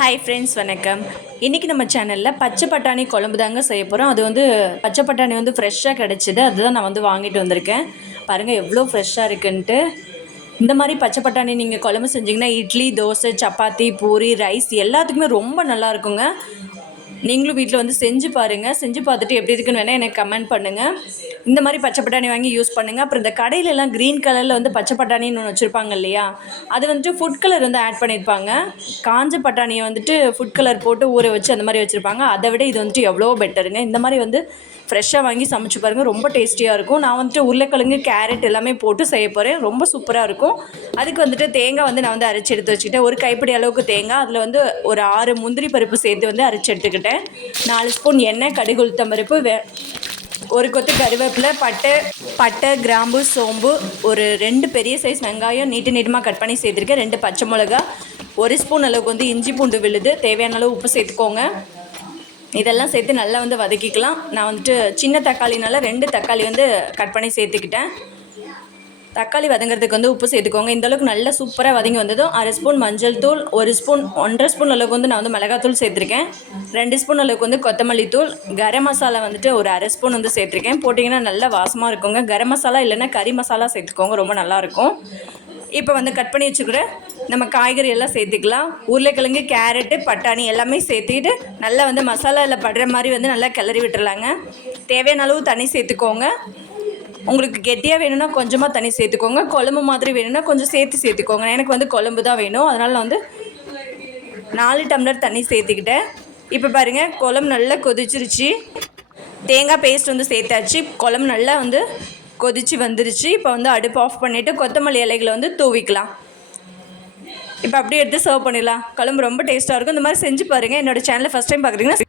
Hi friends, வணக்கம். இன்றைக்கி நம்ம சேனலில் பச்சை பட்டாணி குழம்பு தாங்க செய்ய போகிறோம். அது வந்து பச்சை பட்டாணி வந்து ஃப்ரெஷ்ஷாக கிடச்சிது. அதுதான் நான் வந்து வாங்கிட்டு வந்திருக்கேன். பாருங்கள் எவ்வளோ ஃப்ரெஷ்ஷாக இருக்குன்ட்டு. இந்த மாதிரி பச்சை பட்டாணி நீங்கள் குழம்பு செஞ்சிங்கன்னா இட்லி, தோசை, சப்பாத்தி, பூரி, ரைஸ் எல்லாத்துக்குமே ரொம்ப நல்லா இருக்குங்க. நீங்களும் வீட்டில் வந்து செஞ்சு பாருங்கள். செஞ்சு பார்த்துட்டு எப்படி இருக்குன்னு வேணால் எனக்கு கமெண்ட் பண்ணுங்கள். இந்த மாதிரி பச்சை பட்டாணி வாங்கி யூஸ் பண்ணுங்கள். அப்புறம் இந்த கடையிலலாம் க்ரீன் கலரில் வந்து பச்சை பட்டாணின்னு ஒன்று வச்சுருப்பாங்க இல்லையா, அது வந்துட்டு ஃபுட் கலர் வந்து ஆட் பண்ணியிருப்பாங்க. காஞ்ச பட்டாணியை வந்துட்டு ஃபுட் கலர் போட்டு ஊற வச்சு அந்த மாதிரி வச்சுருப்பாங்க. அதை விட இது வந்துட்டு எவ்வளோ பெட்டருங்க. இந்த மாதிரி வந்து ஃப்ரெஷ்ஷாக வாங்கி சமைச்சு பாருங்கள், ரொம்ப டேஸ்டியாக இருக்கும். நான் வந்துட்டு உருளைக்கிழங்கு, கேரட் எல்லாமே போட்டு செய்ய போகிறேன். ரொம்ப சூப்பராக இருக்கும். அதுக்கு வந்துட்டு தேங்காய் வந்து நான் வந்து அரைச்சி எடுத்து வச்சுக்கிட்டேன். ஒரு கைப்பிடி அளவுக்கு தேங்காய், அதில் வந்து ஒரு 6 முந்திரி பருப்பு சேர்த்து வந்து அரைச்சி எடுத்துக்கிட்டேன். 4 ஸ்பூன் எண்ணெய், கடுகு, உளுத்தம் பருப்பு, ஒரு கொத்து கருவேப்பிலை, பட்டை, கிராம்பு, சோம்பு, ஒரு 2 பெரிய சைஸ் வெங்காயம் நீட்டமாக கட் பண்ணி சேர்த்துருக்கேன், 2 பச்சை மிளகா, 1 ஸ்பூன் அளவுக்கு வந்து இஞ்சி பூண்டு விழுது, தேவையான அளவு உப்பு சேர்த்துக்கோங்க. இதெல்லாம் சேர்த்து நல்லா வந்து வதக்கிக்கலாம். நான் வந்துட்டு சின்ன தக்காளினால 2 தக்காளி வந்து கட் பண்ணி சேர்த்துக்கிட்டேன். தக்காளி வதங்கிறதுக்கு வந்து உப்பு சேர்த்துக்கோங்க. இந்தளவுக்கு நல்லா சூப்பராக வதங்கி வந்ததும் 1/2 ஸ்பூன் மஞ்சள் தூள், 1 ஸ்பூன் 1.5 ஸ்பூன் அளவுக்கு வந்து நான் வந்து மிளகாத்தூள் சேர்த்துருக்கேன். 2 ஸ்பூன் அளவுக்கு வந்து கொத்தமல்லி தூள், கரம் மசாலா வந்துட்டு ஒரு 1/2 ஸ்பூன் வந்து சேர்த்துருக்கேன். போட்டிங்கன்னா நல்லா வாசமாக இருக்குங்க. கரம் மசாலா இல்லைன்னா கறி மசாலா சேர்த்துக்கோங்க, ரொம்ப நல்லாயிருக்கும். இப்போ வந்து கட் பண்ணி வச்சுக்கிற நம்ம காய்கறி எல்லாம் சேர்த்துக்கலாம். உருளைக்கிழங்கு, கேரட்டு, பட்டாணி எல்லாமே சேர்த்துக்கிட்டு நல்லா வந்து மசாலாவில் படுற மாதிரி வந்து நல்லா கிளறி விட்டுறலாங்க. தேவையான அளவு தண்ணி சேர்த்துக்கோங்க. உங்களுக்கு கெட்டியாக வேணும்னா கொஞ்சமாக தண்ணி சேர்த்துக்கோங்க. குழம்பு மாதிரி வேணும்னா கொஞ்சம் சேர்த்துக்கோங்க. எனக்கு வந்து குழம்பு தான் வேணும், அதனால் நான் வந்து 4 டம்ளர் தண்ணி சேர்த்துக்கிட்டேன். இப்போ பாருங்கள், குழம்பு நல்லா கொதிச்சிருச்சு. தேங்காய் பேஸ்ட் வந்து சேர்த்தாச்சு. குழம்பு நல்லா வந்து கொதிச்சு வந்துருச்சு. இப்போ வந்து அடுப்பு ஆஃப் பண்ணிவிட்டு கொத்தமல்லி இலைகளை வந்து தூவிக்கலாம். இப்போ அப்படியே எடுத்து சர்வ் பண்ணிடலாம். குழம்பு ரொம்ப டேஸ்ட்டாக இருக்கும். இந்த மாதிரி செஞ்சு பாருங்கள். என்னோடய சேனலை ஃபஸ்ட் டைம் பார்க்குறீங்கன்னா